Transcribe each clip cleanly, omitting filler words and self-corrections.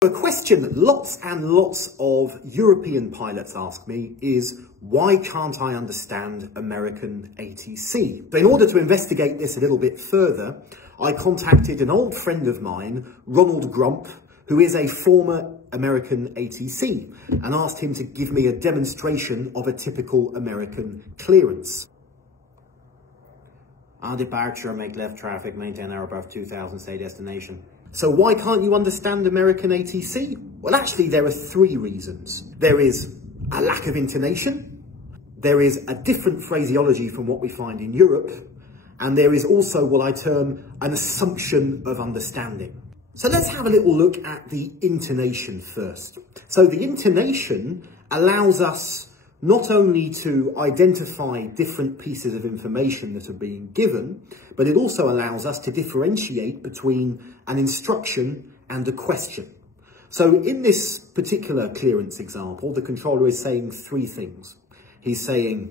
A question that lots and lots of European pilots ask me is, why can't I understand American ATC? So in order to investigate this a little bit further, I contacted an old friend of mine, Ronald Grump, who is a former American ATC, and asked him to give me a demonstration of a typical American clearance. On departure, make left traffic, maintain air above 2000, say destination. So why can't you understand American ATC? Well, actually, there are three reasons. There is a lack of intonation, there is a different phraseology from what we find in Europe, and there is also what I term an assumption of understanding. So let's have a little look at the intonation first. So the intonation allows us not only to identify different pieces of information that are being given, but it also allows us to differentiate between an instruction and a question. So in this particular clearance example, the controller is saying three things. He's saying,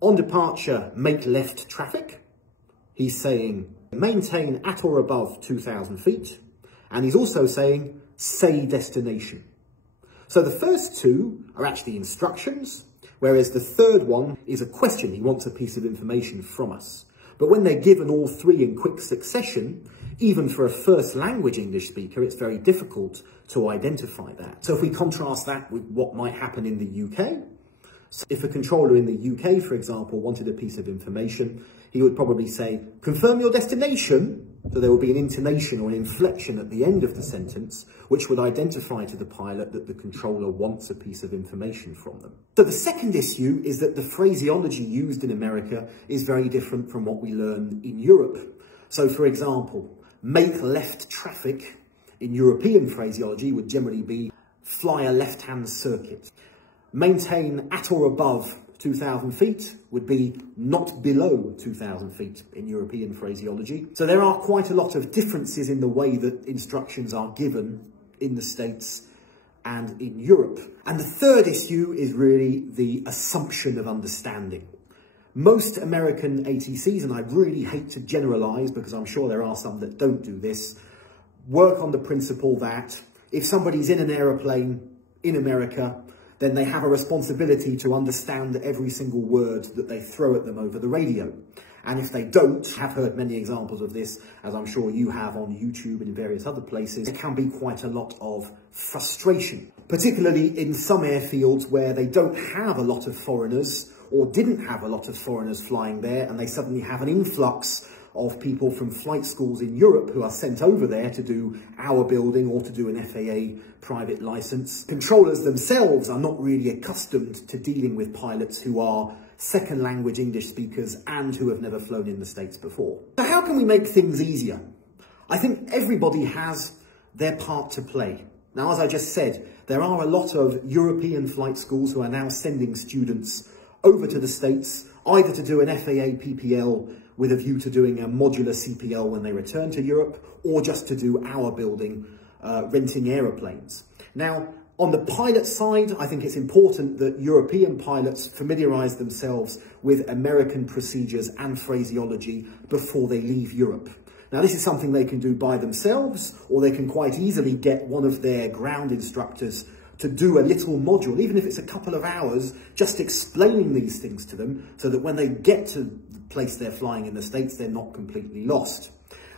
on departure, make left traffic. He's saying, maintain at or above 2,000 feet. And he's also saying, say destination. So the first two are actually instructions, whereas the third one is a question. He wants a piece of information from us. But when they're given all three in quick succession, even for a first language English speaker, it's very difficult to identify that. So if we contrast that with what might happen in the UK, so if a controller in the UK, for example, wanted a piece of information, he would probably say, confirm your destination. So there will be an intonation or an inflection at the end of the sentence, which would identify to the pilot that the controller wants a piece of information from them. So the second issue is that the phraseology used in America is very different from what we learn in Europe. So for example, make left traffic in European phraseology would generally be fly a left-hand circuit. Maintain at or above 2,000 feet would be not below 2,000 feet in European phraseology. So there are quite a lot of differences in the way that instructions are given in the States and in Europe. And the third issue is really the assumption of understanding. Most American ATCs, and I really hate to generalize because I'm sure there are some that don't do this, work on the principle that if somebody's in an aeroplane in America, then they have a responsibility to understand every single word that they throw at them over the radio. And if they don't, have heard many examples of this, as I'm sure you have on YouTube and in various other places, there can be quite a lot of frustration, particularly in some airfields where they don't have a lot of foreigners or didn't have a lot of foreigners flying there, and they suddenly have an influx of people from flight schools in Europe who are sent over there to do our building or to do an FAA private license. Controllers themselves are not really accustomed to dealing with pilots who are second language English speakers and who have never flown in the States before. So how can we make things easier? I think everybody has their part to play. Now, as I just said, there are a lot of European flight schools who are now sending students over to the States, either to do an FAA PPL with a view to doing a modular CPL when they return to Europe, or just to do our building, renting aeroplanes. Now, on the pilot side, I think it's important that European pilots familiarise themselves with American procedures and phraseology before they leave Europe. Now, this is something they can do by themselves, or they can quite easily get one of their ground instructors to do a little module, even if it's a couple of hours, just explaining these things to them so that when they get to the place they're flying in the States, they're not completely lost.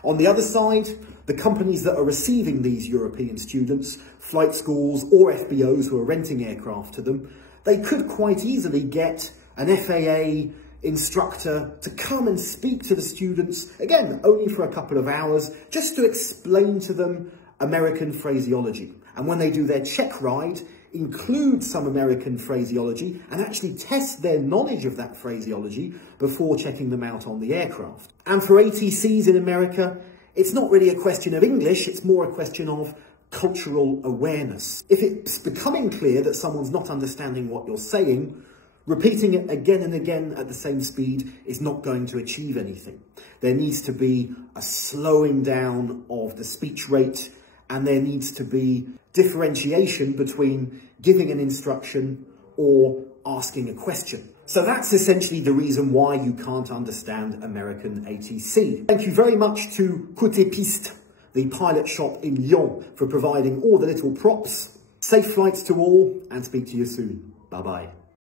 On the other side, the companies that are receiving these European students, flight schools or FBOs who are renting aircraft to them, they could quite easily get an FAA instructor to come and speak to the students, again, only for a couple of hours, just to explain to them American phraseology. And when they do their check ride, include some American phraseology and actually test their knowledge of that phraseology before checking them out on the aircraft. And for ATCs in America, it's not really a question of English, it's more a question of cultural awareness. If it's becoming clear that someone's not understanding what you're saying, repeating it again and again at the same speed is not going to achieve anything. There needs to be a slowing down of the speech rate, and there needs to be differentiation between giving an instruction or asking a question. So that's essentially the reason why you can't understand American ATC. Thank you very much to Côté Piste the pilot shop in Lyon for providing all the little props. Safe flights to all, and speak to you soon. Bye-bye.